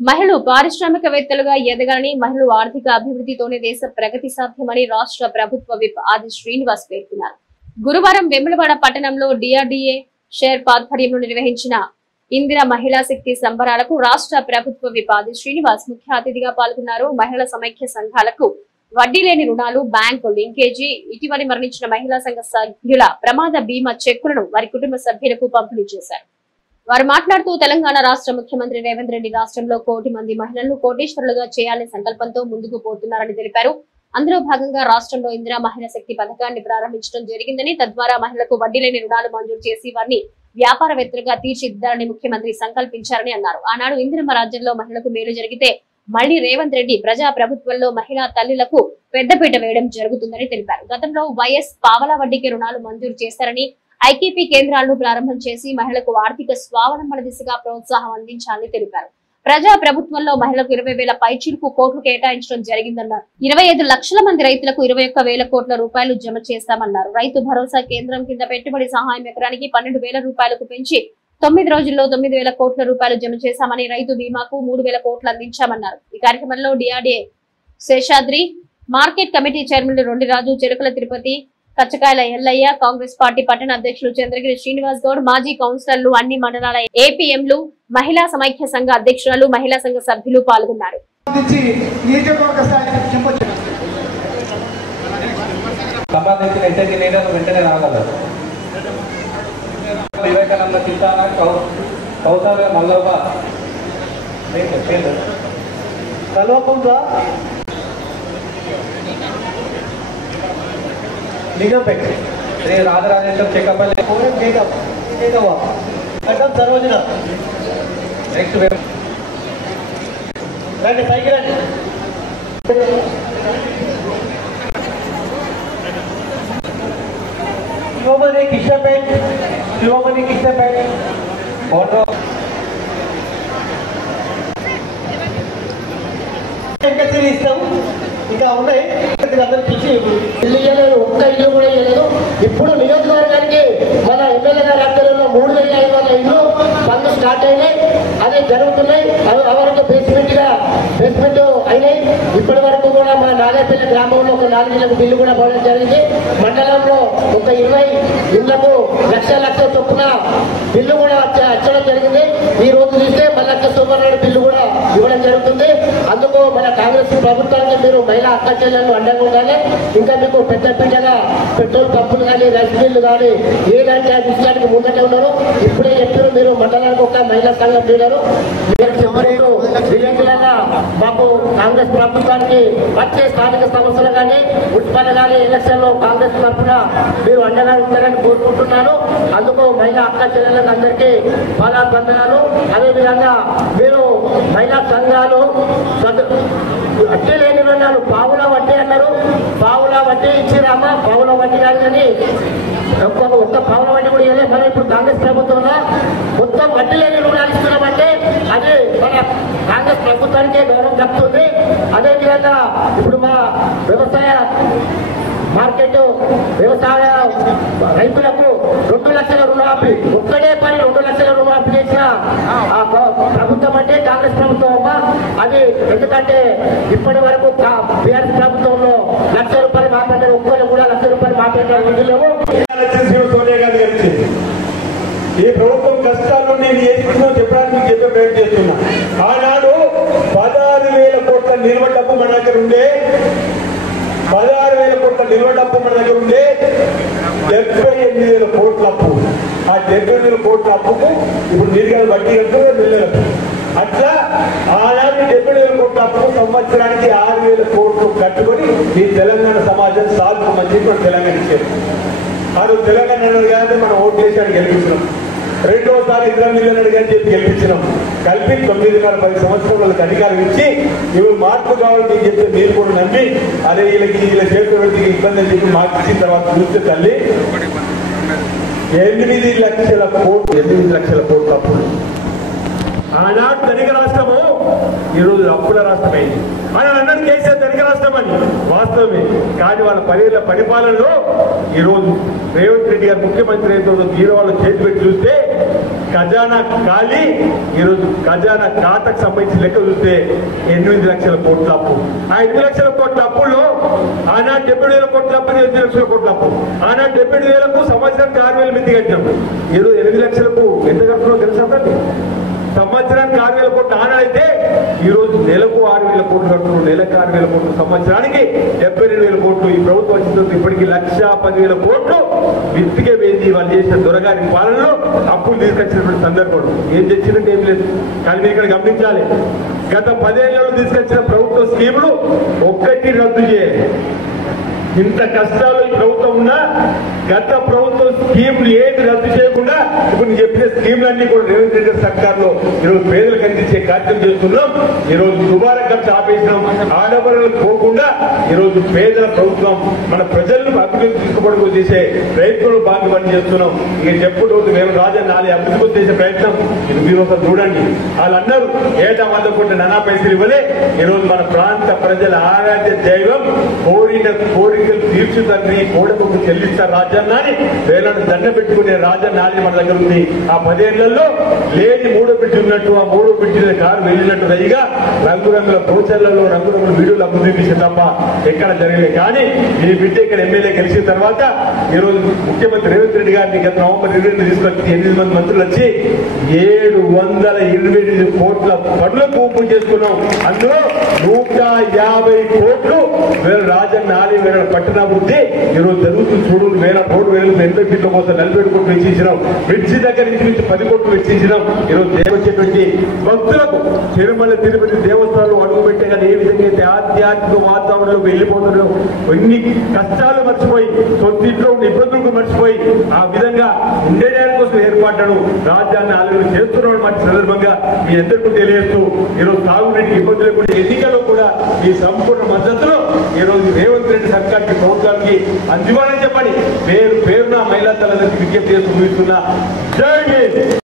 మహిళలు పారిశ్రామికవేత్తలుగా ఎదగాలని, మహిళలు ఆర్థిక అభివృద్ధితోనే దేశ ప్రగతి సాధ్యమని రాష్ట్ర ప్రభుత్వ విప్ ఆది శ్రీనివాస్ పేర్కొన్నారు. గురువారం వేములవాడ పట్టణంలో డిఆర్డీఏ షేర్ ఆధ్వర్యంలో నిర్వహించిన ఇందిరా మహిళా శక్తి సంబరాలకు రాష్ట్ర ప్రభుత్వ విప్ ఆది శ్రీనివాస్ ముఖ్య అతిథిగా పాల్గొన్నారు. మహిళా సమైక్య సంఘాలకు వడ్డీ లేని రుణాలు, బ్యాంకు లింకేజీ, ఇటీవలి మరణించిన మహిళా సంఘ సభ్యుల ప్రమాద బీమా చెక్కులను వారి కుటుంబ సభ్యులకు పంపిణీ చేశారు. వారు మాట్లాడుతూ తెలంగాణ రాష్ట్ర ముఖ్యమంత్రి రేవంత్ రెడ్డి రాష్ట్రంలో 1 కోటి మంది మహిళలను కోటీశ్వరులుగా చేయాలనే సంకల్పంతో ముందుకు పోతున్నారని తెలిపారు. అందులో భాగంగా రాష్ట్రంలో ఇందిరా మహిళా శక్తి పథకాన్ని ప్రారంభించడం జరిగిందని, తద్వారా మహిళలకు వడ్డీ లేని రుణాలు మంజూరు చేసి వారిని వ్యాపారవేత్తలుగా తీర్చిదిద్దాలని ముఖ్యమంత్రి సంకల్పించారని అన్నారు. ఆనాడు ఇందిరమ్మ రాజ్యంలో మహిళలకు మేలు జరిగితే మళ్లీ రేవంత్ రెడ్డి ప్రజా ప్రభుత్వంలో మహిళా తల్లులకు పెద్దపీట వేయడం జరుగుతుందని తెలిపారు. గతంలో వైఎస్ పావలా వడ్డీకి రుణాలు మంజూరు చేశారని, ఐకేపీ కేంద్రాలను ప్రారంభం చేసి మహిళలకు ఆర్థిక స్వావలంబన దిశగా ప్రోత్సాహం అందించాలని తెలిపారు. ప్రజా ప్రభుత్వంలో మహిళలకు 20,000 పైచిలుకు కోట్లు కేటాయించడం జరిగిందన్నారు. 25 లక్షల మంది రైతులకు 21,000 కోట్ల రూపాయలు జమ చేస్తామన్నారు. రైతు భరోసా కేంద్రం కింద పెట్టుబడి సహాయం ఎకరానికి 12,000 రూపాయలకు పెంచి 9 రోజుల్లో 9,000 కోట్ల రూపాయలు జమ చేశామని, రైతు బీమాకు 3,000 కోట్లు అందించామన్నారు. ఈ కార్యక్రమంలో DRDA Seshadri, market committee chairman Rondiraju, Cherukula Tirupati, Kachchakayala Ellaiah, Congress party పట్టణ అధ్యక్షులు చంద్రగిరి శ్రీనివాస్ గౌడ్, మాజీ కౌన్సిలర్లు, అన్ని మండలాల ఏపీఎంలు, మహిళా సమైక్య సంఘ అధ్యక్షురాలు, మహిళా సంఘ సభ్యులు పాల్గొన్నారు. श्री राजराजेश्वर चेकपल्ली सरोजना नेक्स्ट రండి పైకి రండి. శివమణి కిష్టపేట్ ఫోటో ఇస్తాం. ఇంకా ఉన్నాయి అందరూ పిలిచి ఇల్లు ఇవ్వలేదు, ఒక్క ఇల్లు కూడా ఇవ్వలేదు. ఇప్పుడు నియోజకవర్గానికి మన ఎమ్మెల్యే గారి ఆధ్వర్యంలో 3,500 ఇల్లు పనులు స్టార్ట్ అయినాయి. అదే జరుగుతున్నాయి. అవరకు బేస్మెంట్ అయినాయి. ఇప్పటి వరకు కూడా మన నాగేపల్లి గ్రామంలో ఒక 4 ఇళ్లకు బిల్లు కూడా పోవడం జరిగింది. మండలంలో ఒక 20 ఇళ్లకు లక్ష చొప్పున బిల్లు కూడా వచ్చడం జరిగింది. ఈ రోజు చూస్తే మన లక్ష సోమవారం బిల్లు కూడా ఇవ్వడం జరుగుతుంది. అందుకు మన కాంగ్రెస్ ప్రభుత్వానికి మీరు మహిళా అక్క చెల్లెళ్ళు అండగా ఉండాలి. ఇంకా మీకు పెద్దపీటగా పెట్రోల్ పంపులు కానీ, రైస్ మిల్లు కానీ ఏదంటే ఆ విషయానికి ముందటే ఉన్నారు. ఇప్పుడే చెప్పారు మీరు మండలానికి ఒక మహిళా సంఘం లీడరు. మాకు కాంగ్రెస్ ప్రభుత్వానికి వచ్చే స్థానిక సమస్యలు కానీ, మున్సిపల్ కానీ ఎలక్షన్ లో కాంగ్రెస్ తరఫున మీరు అండగా ఉంటారని కోరుకుంటున్నాను. అందుకు మహిళా అక్క చెల్లెళ్ళకి అందరికీ పాదాభివందనాలు. అదేవిధంగా మీరు మహిళా సంఘాలు వడ్డీ లేని రుణాలు పావుల వడ్డీ అన్నారు. పావుల వడ్డీ ఇచ్చిరామా? పావుల వడ్డీ కాదు కానీ ఒక్క పావుల వడ్డీ కూడా ఇవ్వలేదు. మనం ఇప్పుడు కాంగ్రెస్ ప్రభుత్వంలో మొత్తం వడ్డీ లేని రుణాలు ఇస్తున్నామంటే అది మన కాంగ్రెస్ ప్రభుత్వానికే గౌరవం దక్కుతుంది. అదేవిధంగా ఇప్పుడు మా వ్యవసాయ మార్కెట్ వ్యవసాయ రైతులకు 2 లక్షల రుణమాఫీ, ఒక్కడే పని 2 లక్షల రుణమాఫీ చేసిన ప్రభుత్వం అంటే కాంగ్రెస్ ప్రభుత్వం అమ్మా. అది ఎందుకంటే ఇప్పటి వరకు బీఆర్ఎస్ ప్రభుత్వంలో 1,00,000 రూపాయలు మాట్లాడారు, ఒక్కరు కూడా 1,00,000 రూపాయలు మాట్లాడారు రోజులేమో. సోనియా గాంధీ గారి ఈ ప్రభుత్వం కష్టాల నుండి చెప్పడానికి చెప్పే ప్రయత్నం చేస్తున్నా. ఆనాడు 16,000 కోట్ల నిల్వ డబ్బు మన దగ్గర ఉండే, 16,000 కోట్ల నిల్వ డబ్బు మన దగ్గర ఉండే, 78,000 కోట్ల అప్పు. ఆ 78,000 కోట్ల అప్పుకు ఇప్పుడు నిర్గాలు బట్టి వెళ్ళలేదు. అట్లా ఆనాడు 70,000 కోట్ల అప్పు సంవత్సరానికి 6,000 కోట్లు కట్టుకొని ఈ తెలంగాణ సమాజం సాగుకోమని చెప్పి మనం తెలంగాణ ఇచ్చారు. అది తెలంగాణ కానీ మనం ఓటు చేసి గెలిపించినాం. రెండోసారి 20 మిలియన్ కానీ చెప్పి గెలిపించినాం. కలిపి 9.5 సంవత్సరాలు వాళ్ళకి అధికారం ఇచ్చి ఇవి మార్పు కావాలని చెప్తే మీరు కూడా నమ్మి అదే వీళ్ళ చేతుల వ్యక్తికి ఇబ్బంది అని చెప్పి మార్పు ఇచ్చిన తర్వాత చూస్తే తల్లి 8 లక్షల కోట్లు అప్పుడు. ఆనాడు ధనిక రాష్ట్రము, ఈరోజు అప్పుల రాష్ట్రమైంది. అని అన్నారు కేసీఆర్ ధనిక రాష్ట్రం అని, వాస్తవమే. కానీ వాళ్ళ 10 ఏళ్ల పరిపాలనలో ఈరోజు రేవంత్ రెడ్డి గారు ముఖ్యమంత్రి అయితే వాళ్ళు చేతి పెట్టి చూస్తే ఖజానా ఖాళీ. ఈరోజు ఖజానా ఖాతాకు సంబంధించి లెక్క చూస్తే 8 లక్షల కోట్ల అప్పు. ఆ 8 లక్షల కోట్ల అప్పుల్లో ఆనాడు 70,000 కోట్ల అప్పు, 8 లక్షల కోట్ల అప్పు. ఆనాడు 70,000కు సంవత్సరానికి 6,000 మిత్తి కట్టాం. ఈరోజు 8 లక్షలకు ఎంత కడుతున్నావు తెలుసా? సంవత్సరానికి 6,000 కోట్లు ఆనాడైతే ఈరోజు నెలకు 6,000 కోట్లు కడుతున్నాం. నెలకు 6,000 కోట్లు, సంవత్సరానికి 72,000 కోట్లు. ఈ ప్రభుత్వం వచ్చిన ఇప్పటికీ 1,10,000 కోట్లు విత్తికే వేసి వాళ్ళు చేసిన దొరగారి పాలనలో అప్పులు తీసుకొచ్చినటువంటి సందర్భం. ఏం తెచ్చినట్టు ఏం లేదు. కానీ మీరు ఇక్కడ గమనించాలి, గత 10 ఏళ్లలో తీసుకొచ్చిన ప్రభుత్వ స్కీములు ఒక్కటి రద్దు చేయాలి. ఇంత కష్టాలు ఈ ప్రభుత్వం ఉన్నా గత ప్రభుత్వం స్కీములు ఏది రద్దు చేయకుండా ఇప్పుడు నేను చెప్పిన స్కీములన్నీ కూడా రేవంత్ రెడ్డి సర్కార్లో ఈరోజు పేదలకు అందించే కార్యక్రమం చేస్తున్నాం. ఈరోజు దుబారా ఖర్చు ఆపేసినాం. ఆడవాళ్ళకు పోకుండా ఈరోజు పేదల ప్రభుత్వం మన ప్రజలను అభివృద్ధి తీసుకుపడుకు చేసే ప్రయత్నంలో భాగంగా పనిచేస్తున్నాం. ఇక చెప్పుడు మేము రాజన్న ఆలయ అభివృద్ధి చేసే ప్రయత్నం ఇది మీరు ఒకరు చూడండి. వాళ్ళందరూ ఏటా 100 కోట్ల నానా పైసలు ఇవ్వలే. ఈరోజు మన ప్రాంత ప్రజల ఆరాధ్య దైవం కోరికలు తీర్చు తండ్రి కోడకు చెల్లిస్తారు రాజన్న అని వేలను దండ పెట్టుకునే రాజన్న ఆలయం మన దగ్గర ఉంది. ఆ 10 ఏళ్లలో లేని 3వ బ్రిడ్జి ఉన్నట్టు ఆ 3వ బ్రిడ్జి కారు వెళ్ళినట్టు రైగా రంగురంగుల పోచర్లలో రంగురంగుల వీడియోలు అభివృద్ధి చేసే తప్ప ఎక్కడ జరగలేదు. కానీ ఈ బిడ్డ ఇక్కడ ఎమ్మెల్యే గెలిచిన తర్వాత ఈరోజు ముఖ్యమంత్రి రేవంత్ రెడ్డి గారిని గత నవంబర్ 22 తీసుకొచ్చి 8 మంది మంత్రులు వచ్చి 728 కోట్ల పనులకు ఓపెన్ చేసుకున్నాం. అందులో 150 కోట్లు రాజన్న ఆలయం పట్టణాభివృద్ధి ఈరోజు జరుగుతుంది. చూడు, 1000 రోడ్డు 80 ఫీట్ల కోసం 40 కోట్లు వెచ్చించినాం. బ్రిడ్జి దగ్గర నుంచి 10 కోట్లు వెచ్చించినాం. ఈరోజు వచ్చేటువంటి భక్తులకు తిరుమల తిరుపతి దేవస్థానంలో అడుగు పెట్టే కానీ ఏ విధంగా అయితే ఆధ్యాత్మిక వాతావరణంలో వెళ్ళిపోతున్నారో ఎన్ని కష్టాలు మర్చిపోయి సొంతింట్లో ఉన్న ఇబ్బందులకు మర్చిపోయి ఆ విధంగా ఉండేదాని కోసం ఏర్పాటును రాజ్యాన్ని ఆలోచన చేస్తున్నాం మాట సందర్భంగా మీ అందరికీ తెలియజేస్తూ ఈరోజు తాగునీటి ఇబ్బందులు కూడా ఎన్నికల్లో కూడా ఈ సంపూర్ణ మద్దతులో ఈరోజు రేవంత్ రెడ్డి సర్కార్కి ప్రభుత్వానికి అందివ్వాలని చెప్పండి పేరున మహిళా తల్లిదండ్రులకు విజ్ఞప్తి చేస్తూ ముగిస్తున్నా. జై హింద్.